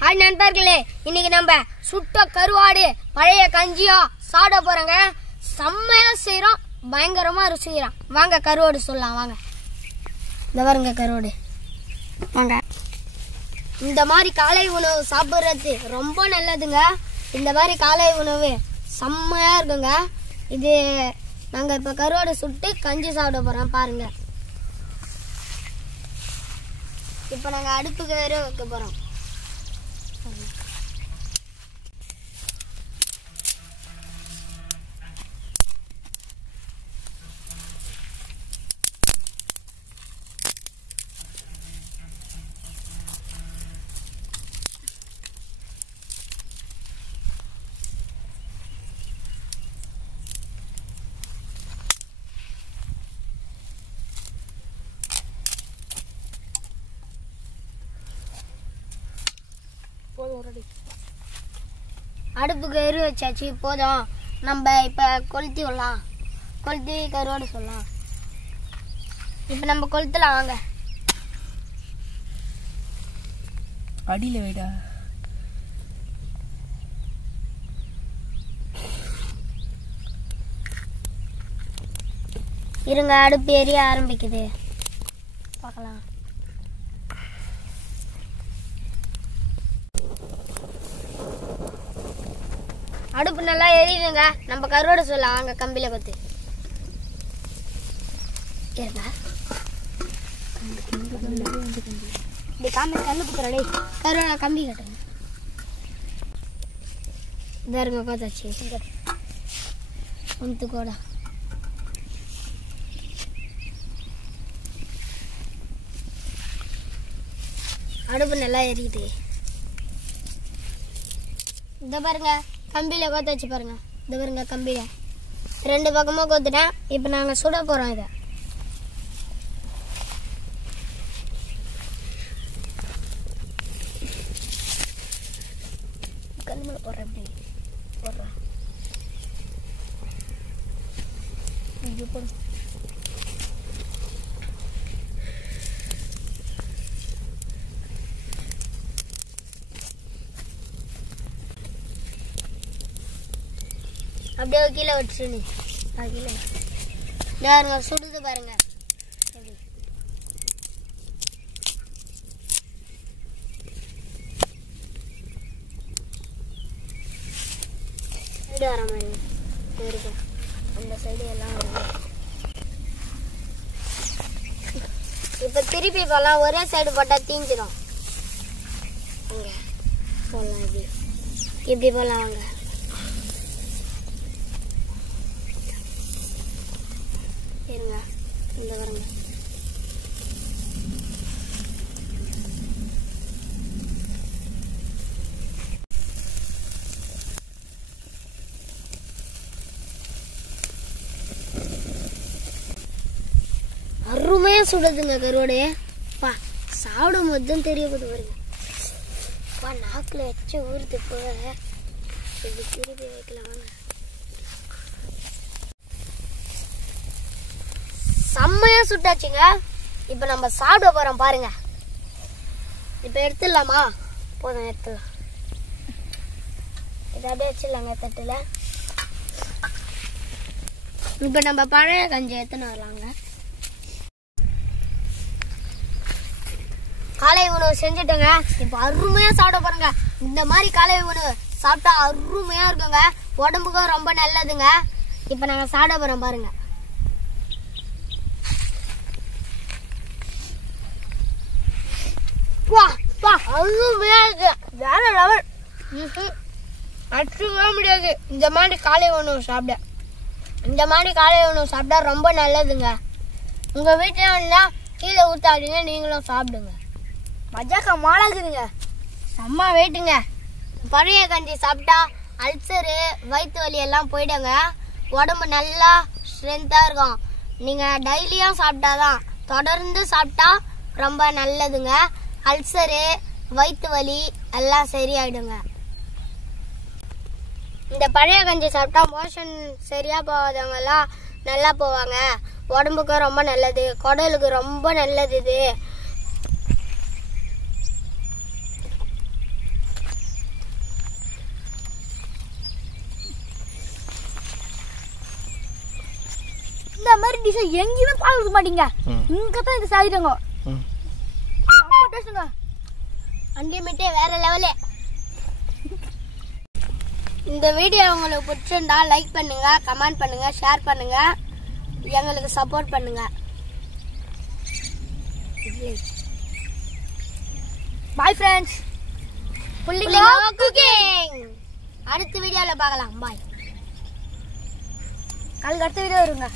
Hi நண்பர்களே, இன்னைக்கு நம்ம சுட்ட கருவாடு பழைய கஞ்சியா சாப்பிட போறோங்க. செம்மையா செய்யறோம், பயங்கரமா ருசிக்கிறோம். வாங்க கருவாடு சொல்லலாம். வாங்க, இந்த பாருங்க கருவாடு. வாங்க, இந்த மாதிரி காலை உணவு சாப்பிட்றது ரொம்ப நல்லதுங்க. இந்த மாதிரி காலை உணவு செம்மையா இருக்குங்க. இது நாங்க இப்ப கருவாடு சுட்டு கஞ்சி சாப்பிட போறோம். பாருங்க, இப்ப நாங்க அடுப்புக்கு வேற வைக்க போறோம். அடுப்புக்கு எரு வச்சாச்சு, போதும். நம்ம இப்ப கொளுத்தி விடலாம். கொளுத்தி கருவாடு சொல்லலாம். இப்ப நம்ம கொளுத்தலாம். வாங்க, அடியில வைடா. இருங்க, அடுப்பு எரிய ஆரம்பிக்குது, பார்க்கலாம். அடுப்பு நல்லா எரியுதுங்க. நம்ம கருவாடு சொல்லலாம். வாங்க, கம்பியில கொத்து. கல்லு குத்துறடே, கருவாடா கம்பி கட்டுங்க. இதா இருங்க, கொத்தாச்சு. ஒன்று கூட அடுப்பு நல்லா எரியுது. இந்த பாருங்க, கம்பியில கொத்தாச்சு பாருங்க. இந்த பாருங்க, கம்பியில ரெண்டு பக்கமும் கொத்துட்டேன். இப்ப நாங்க சுட போறோம். இதை கல்லுல போடுறேன். எப்படி போடுறேன்? இங்கே போடு. அப்படியே கீழே வச்சுருங்க. கீழே பாருங்க, சுடுது பாருங்க. சைடு வர மாதிரி இருக்கு, அந்த சைடு எல்லாம் வருது. இப்ப திருப்பி போகலாம். ஒரே சைடு போட்டா தீஞ்சிடும். இங்க போகலாம், இப்படி போகலாம். வாங்க, இருங்க, இந்த வருங்க. அருமையா சுடுதுங்க கருவாடு. பா, சாப்பிடும் போதும் தெரிய போது பாருங்க. பா, நாக்குல வச்ச ஊறுது. இப்போ இது திருப்பி வைக்கலாம். வாங்க, செம்மையா சுட்டாச்சுங்க. இப்ப நம்ம சாப்பிட போறோம். பாருங்க, இப்ப எடுத்துடலாமா? போதும், எடுத்துடலாம். இதை அப்படியே வச்சிடலாங்க தட்டுல. இப்ப நம்ம பழைய கஞ்சி எடுத்துன்னு வரலாங்க. காலை உணவு செஞ்சுட்டோங்க. இப்ப அருமையா சாப்பிட போறோங்க. இந்த மாதிரி காலை உணவு சாப்பிட்டா அருமையா இருக்குங்க. உடம்புக்கும் ரொம்ப நல்லதுங்க. இப்ப நாங்க சாப்பிட போறோம். பாருங்க, அருமையா இருக்கு. வேற லெவல். அடிச்சுக்கவே முடியாது இந்த மாதிரி காலை உணவு சாப்பிட. இந்த மாதிரி காலை உணவு சாப்பிட்டா ரொம்ப நல்லதுங்க. உங்க வீட்டுல வந்தா கீழே ஊத்தாதீங்க, நீங்களும் சாப்பிடுங்க. மஜாக்கா மாளாக்குதுங்க, செம்ம வெயிட்டுங்க. பழைய கஞ்சி சாப்பிட்டா அல்சரு, வயிற்று வலி எல்லாம் போயிடுங்க. உடம்பு நல்லா ஸ்ட்ரென்த்தா இருக்கும். நீங்க டெய்லியும் சாப்பிட்டாதான், தொடர்ந்து சாப்பிட்டா ரொம்ப நல்லதுங்க. அல்சரு, வயிற்று வலி எல்லாம் சரியாயிடுங்க. இந்த பழைய கஞ்சி சாப்பிட்டா மோஷன் சரியா போகாதவங்க எல்லாம் நல்லா போவாங்க. உடம்புக்கு ரொம்ப நல்லது, குடலுக்கு ரொம்ப நல்லது. இது இந்த மாதிரி டிஷ் எங்கேயுமே பார்க்க மாட்டீங்க. இங்க தான் இது சாதிடுங்க. ரொம்ப டேஸ்ட்ங்க. அன்லிமிட்டே வேற லெவலே. இந்த வீடியோ உங்களுக்கு பிடிச்சிருந்தா லைக் பண்ணுங்க, கமெண்ட் பண்ணுங்க, ஷேர் பண்ணுங்க, எங்களுக்கு சப்போர்ட் பண்ணுங்க. Bye friends. புல்லிங்கோ குக்கிங். அடுத்த வீடியோல பார்க்கலாம். பாய். காலைக்கு அடுத்த வீடியோ வருங்க.